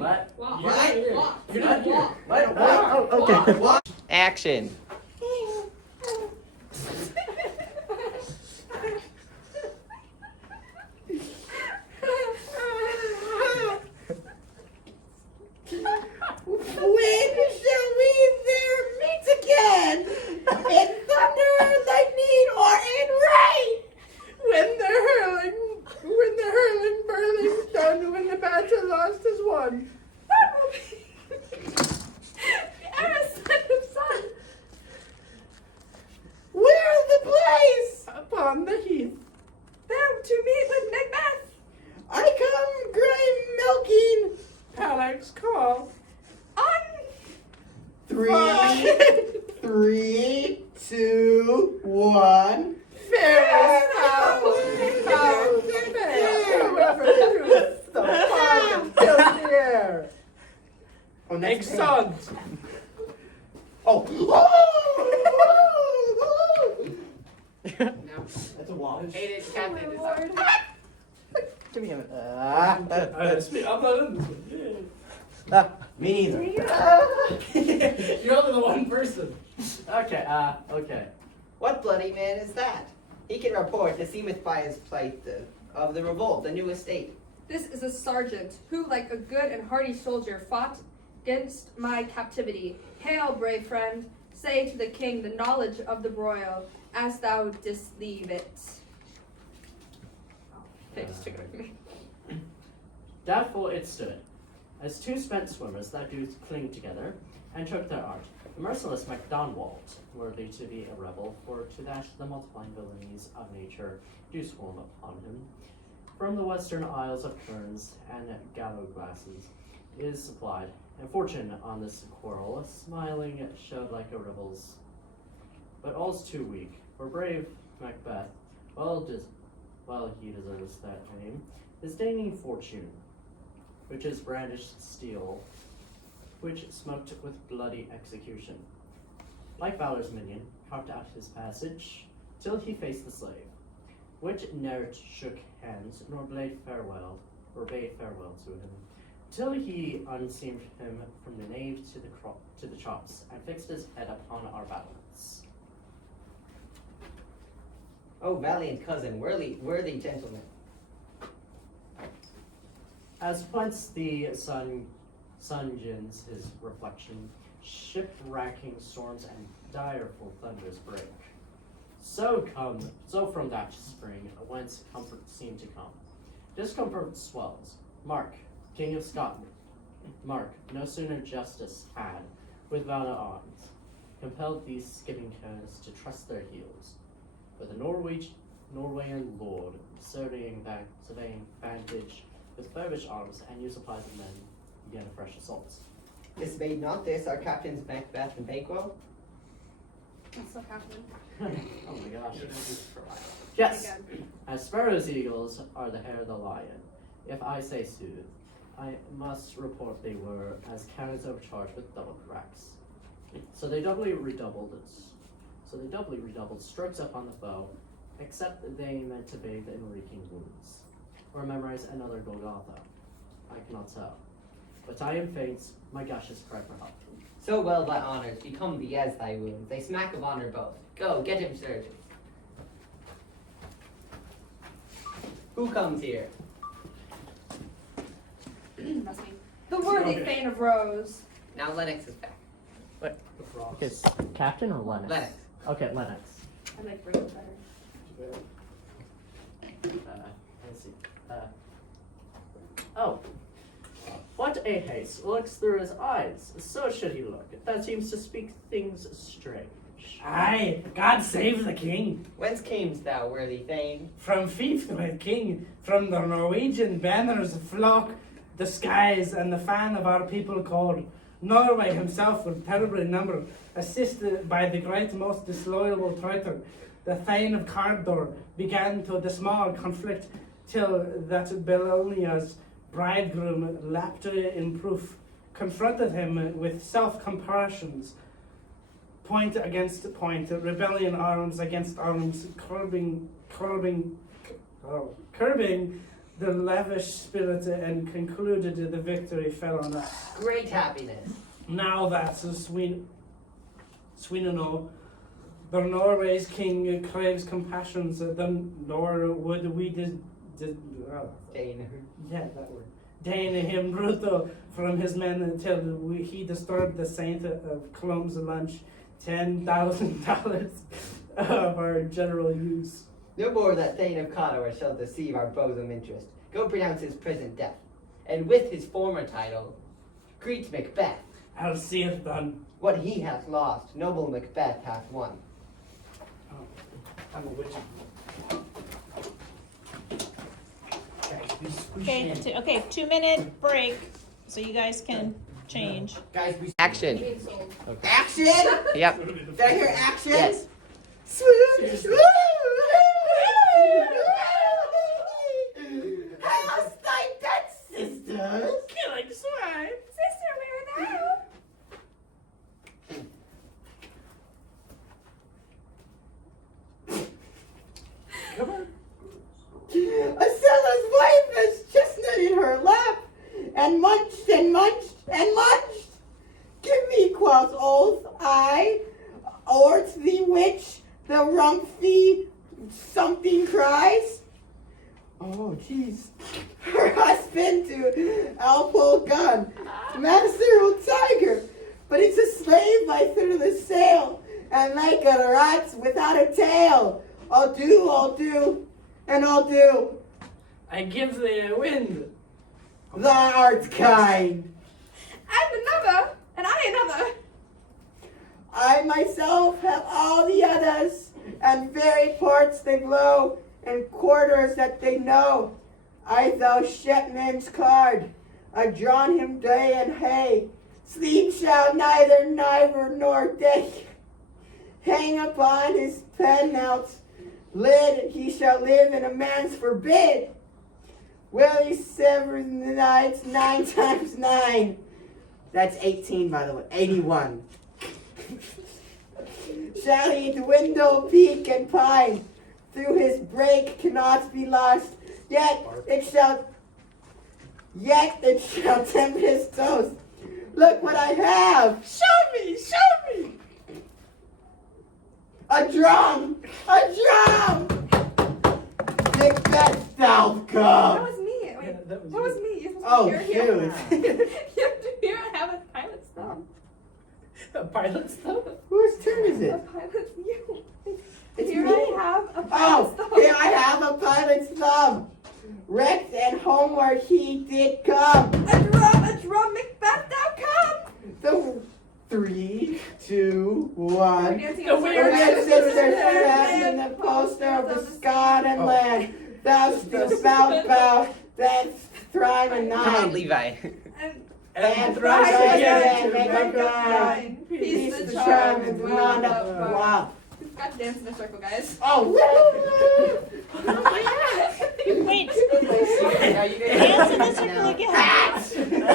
What? What? You're not here. What? Okay. What? Action. When shall we there meet again? In thunder, lightning, or in rain? When the hurling burling's done, when the battle lost is won. That will be Emma's son. Where's the place? Upon the heath. There to meet with Macbeth. I come grey milking. Pallack's call. On 3, 2, 1. Farewell. Whoever shoots the fog and fills the air. Oh, next sons. Oh. That's a wash. Hated captain is Lord. Give me a minute. I'm not in this one. Me neither. You're only the one person. Okay, okay. What bloody man is that? He can report the seemeth by his plight of the revolt, the new estate. This is a sergeant who, like a good and hardy soldier, fought against my captivity. Hail, brave friend. Say to the king the knowledge of the broil, as thou didst leave it. Oh, they just took it from me. Doubtful it stood, as two spent swimmers that do cling together, and took their art. The merciless MacDonald, worthy to be a rebel, for to that the multiplying villainies of nature do swarm upon him. From the western isles of kerns and gallow glasses is supplied, and fortune on this quarrel, smiling, showed like a rebel's. But all's too weak, for brave Macbeth, well he deserves that name, is deigning fortune, which is brandished steel, which smoked with bloody execution. Like Valor's minion, carved out his passage, till he faced the slave, which ne'er shook hands, nor bade farewell to him, till he unseamed him from the nave to the chops, and fixed his head upon our battlements. Oh, valiant cousin, worthy gentleman. As once the sun gins his reflection, ship-racking storms and direful thunders break. So from that spring, whence comfort seemed to come, discomfort swells. Mark, King of Scotland, Mark, no sooner justice had, with valor arms, compelled these skipping toes to trust their heels, but the Norwegian lord, surveying vantage with furbished arms and new supplies of men, began fresh assaults. Dismayed not this our captains Macbeth and Bakewell? What's so happening? Oh my gosh. Yes, as sparrows eagles are the hair of the lion. If I say sooth, I must report they were as cannons overcharged with double cracks. So they doubly redoubled strokes upon the foe, except they meant to bathe in reeking wounds, or memorize another Golgotha. I cannot tell. But I am faint, my gushes cry for help. So well thy honours become thee as thy wounds. They smack of honour both. Go, get him surgeon. Who comes here? Must be. The worthy Okay. Thane of Rose. Now Lennox is back. Okay, Captain or Lennox? Lennox. Okay, Lennox. I like Rose better. Let's see. Oh. What a haste looks through his eyes. So should he look. That seems to speak things strange. Aye, God save the king. Whence camest thou, worthy Thane? From fief my king, from the Norwegian banners flock the skies, and the fan of our people called. Norway himself with terribly number, assisted by the great most disloyal traitor, the Thane of Cardor, began to the small conflict, till that Belonia's bridegroom, lapped in proof, confronted him with self-comparisons, point against point, rebellion arms against arms, curbing the lavish spirit and concluded the victory fell on us. Great happiness. Now that Sweden the Norway's king craves compassions, nor would we Dane. deign him brutal from his men until he disturbed the saint of Clom's lunch $10,000 of our general use. No more that Thane of Cawdor shall deceive our bosom interest. Go pronounce his present death, and with his former title, greet Macbeth. I'll see it done. What he hath lost, noble Macbeth hath won. I'm a witch. Okay, 2-minute break so you guys can change. Guys, action. Being sold. Action? Yep. Did I hear action? Yes. How's thy dead sisters? Killing swine. Sister, where thou? Come on. Acilla's wife has chestnut in her lap, and munched and munched and munched. Give me, quoth oath, I, or't the witch, the rumphy something cries. Oh, jeez. Her husband to Alpo gun, master tiger, but it's a slave by through the sail, and like a rat without a tail. I'll do, and I'll do. I give thee a wind. Thou art kind. And another, and I another. I myself have all the others, and very ports they blow, and quarters that they know. I thou Shetman's card, I've drawn him day and hay. Sleep shall neither nor day. Hang upon his pennout's lid, he shall live in a man's forbid. Will he sever the nights 9 times 9? That's 18, by the way. 81. Shall he dwindle, peak, and pine? Through his break cannot be lost. Yet it shall tempt his toast. Look what I have. Show me. A drum. Macbeth thou That come. was me. Wait, Yeah, that was that was you. me. You're supposed Oh, to hear shoot. You have to hear I have a pilot's thumb. A pilot stuff. Whose turn is A it? pilot's you. It's Here me. I have a pilot's Oh, thumb. here I have a pilot's thumb. Wrecked and homeward he did come. A drum, Macbeth, thou come. The 3, 2, We're 1. dancing The on weird We're Saturday. sisters stand in the poster of the Scot and land. Thou still bow, that's thrive and Come on, nine. Levi. And rise rise again again, to make a make grind. Peace Peace the the charm charm and and wound wound up. up. Wow. We've got to dance in a circle, guys. Oh, Wait, Are you guys dance in the circle again.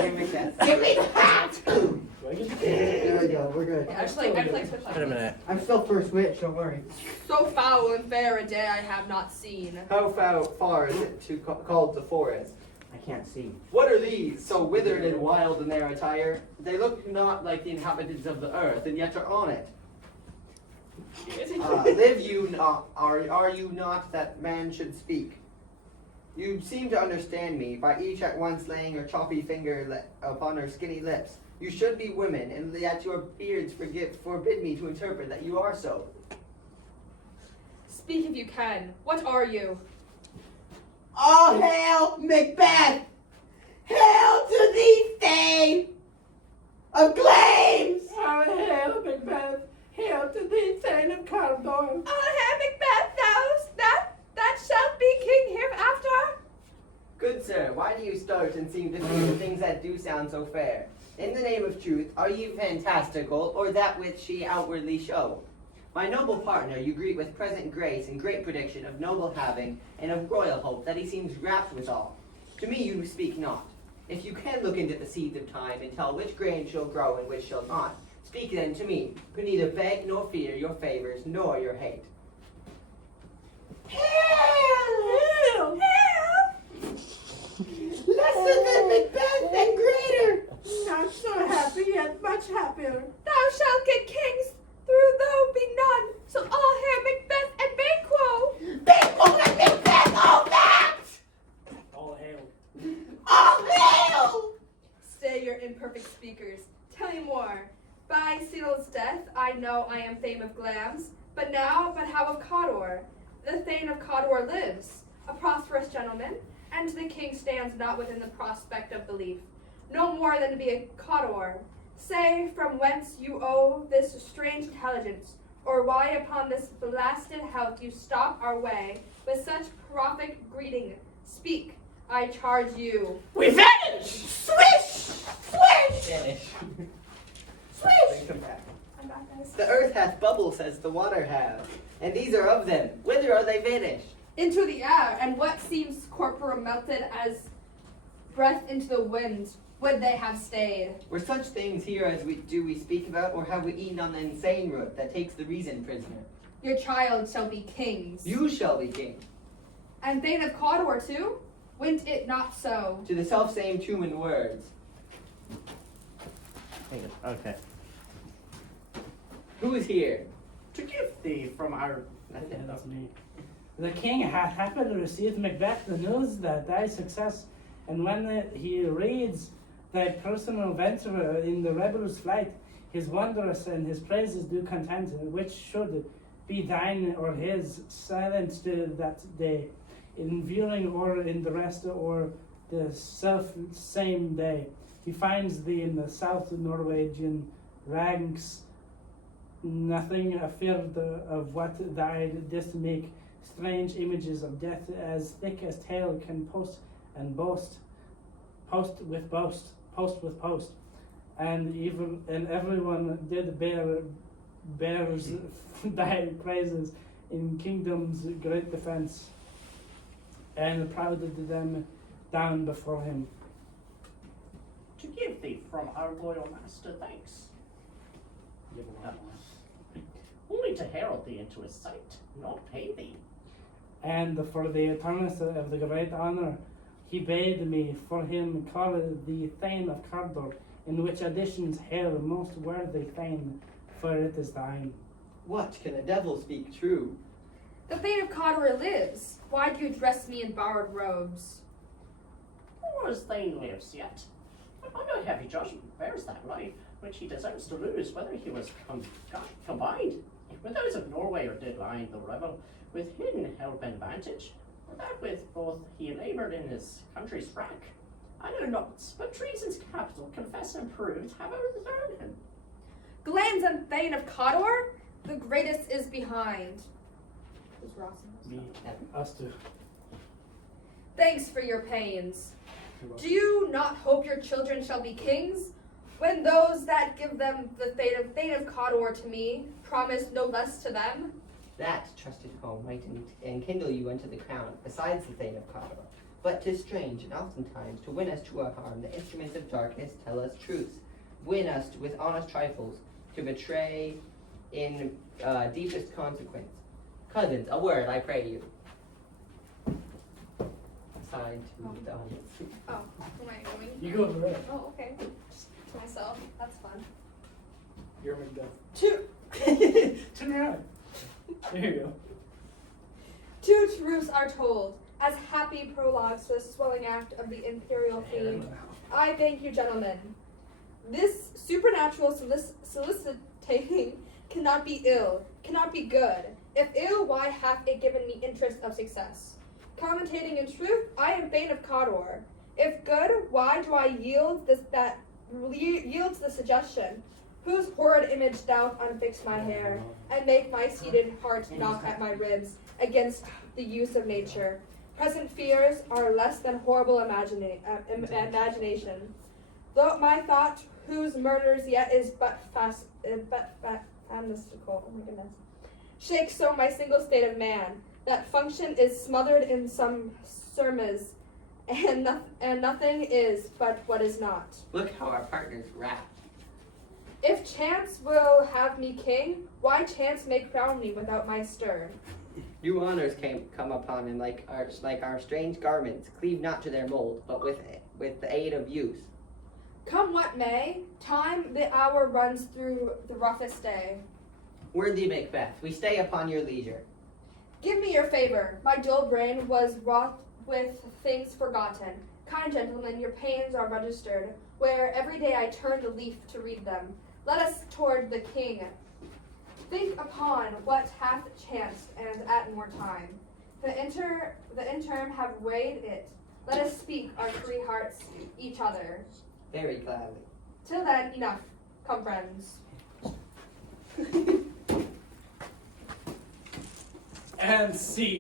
Give me that. give me the hat. Do I get to There we go, we're good. I just like switch Wait a minute. I'm still first witch, don't worry. So foul and fair a day I have not seen. How far is it to called the forest? I can't see. What are these, so withered and wild in their attire? They look not like the inhabitants of the earth, and yet are on it. Live you not? Are you not that man should speak? You seem to understand me by each at once laying your choppy finger upon her skinny lips. You should be women, and yet your beards forbid me to interpret that you are so. Speak if you can. What are you? All hail Macbeth! Hail to thee, Thane of Glames! Oh, hail, Macbeth! Hail to thee, Thane of Cawdor! Oh, hail Macbeth, that shalt be king hereafter. Good sir, why do you start and seem to see the things that do sound so fair? In the name of truth, are you fantastical, or that which ye outwardly show? My noble partner you greet with present grace and great prediction of noble having, and of royal hope that he seems rapt withal. To me you speak not. If you can look into the seeds of time and tell which grain shall grow and which shall not, speak then to me, who neither beg nor fear your favors nor your hate. Hail! Hail! Macbeth, and greater. Not so happy, yet much happier. Thou shalt get kings, through thou be none. So all hair Macbeth and Banquo. Banquo and Macbeth, all that. All hail. All hail. Stay your imperfect speakers. Tell me more. By Cecil's death, I know I am Thane of Glams, but how of Cawdor? The Thane of Cawdor lives, a prosperous gentleman, and the king stands not within the prospect of belief, no more than to be a Cawdor. Say from whence you owe this strange intelligence, or why upon this blasted health you stop our way with such prophet greeting. Speak, I charge you. We vanish. Swish. Swish. Finish. Swish. Come back. I'm back, guys. The earth hath bubbles as the water hath, and these are of them. Whither are they vanished? Into the air, and what seems corporeal melted as breath into the wind, would they have stayed? Were such things here as we speak about, or have we eaten on the insane root that takes the reason prisoner? Your child shall be kings. You shall be king. And Thane of Cawdor too? Went it not so? To the self-same tomb in words. Okay. Who is here? To give thee from our... That's me. The king hath happily received Macbeth the news that thy success, and when he reads thy personal venture in the rebels' flight, his wondrous and his praises do content, which should be thine or his, silenced that day, in viewing or in the rest or the self same day. He finds thee in the South Norwegian ranks, nothing afeard of what thou didst make, strange images of death as thick as tale can post and boast, post with post, and even and everyone did bears thy praises in kingdom's great defense, and prouded them down before him. To give thee from our loyal master thanks. Only to herald thee into his sight, not pay thee. And for the eternity of the great honor, he bade me for him call the Thane of Cawdor, in which additions hail most worthy Thane, for it is thine. What, can a devil speak true? The Thane of Cawdor lives. Why do you dress me in borrowed robes? Or as Thane lives yet. Under heavy judgment bears that life, which he deserves to lose, whether he was combined with those of Norway or did line the rebel with hidden hell-bent vantage, or that with both he laboured in his country's wrack. I know not, but treason's capital, confessed and proved, have overthrown him. Glams and Thane of Cawdor? The greatest is behind. Who's Ross? Me, us two. Thanks for your pains. Do you not hope your children shall be kings? When those that give them the Thane of Cawdor to me promise no less to them? That trusted home might enkindle you unto the crown, besides the Thane of Cawdor. But 'tis strange, and oftentimes, to win us to our harm, the instruments of darkness tell us truths. Win us with honest trifles, to betray in deepest consequence. Cousins, a word, I pray you. Signed to the audience. Oh, am I going? You go over there. Oh, okay. To myself. That's fun. You're Macbeth. Two Turn around. There you go. Two truths are told, as happy prologues to the swelling act of the imperial theme. I thank you, gentlemen. This supernatural soliciting cannot be ill, cannot be good. If ill, why hath it given me interest of success? Commentating in truth, I am Thane of Cawdor. If good, why do I yield to the suggestion? Whose horrid image doth unfix my hair, and make my seated heart knock at my ribs against the use of nature? Present fears are less than horrible imagination. Though my thought, whose murders yet is but fantastical, oh my goodness, shakes so my single state of man, that function is smothered in some surmise, and nothing is but what is not. Look how our partners rap. If chance will have me king, why chance may crown me without my stir? New honors come upon him like our strange garments, cleave not to their mold, but with the aid of use. Come what may, time the hour runs through the roughest day. Worthy Macbeth, we stay upon your leisure. Give me your favor. My dull brain was wrought with things forgotten. Kind gentlemen, your pains are registered, where every day I turn the leaf to read them. Let us toward the king. Think upon what hath chanced, and at more time. The interim have weighed it. Let us speak our free hearts each other. Very gladly. Till then, enough. Come, friends. And see.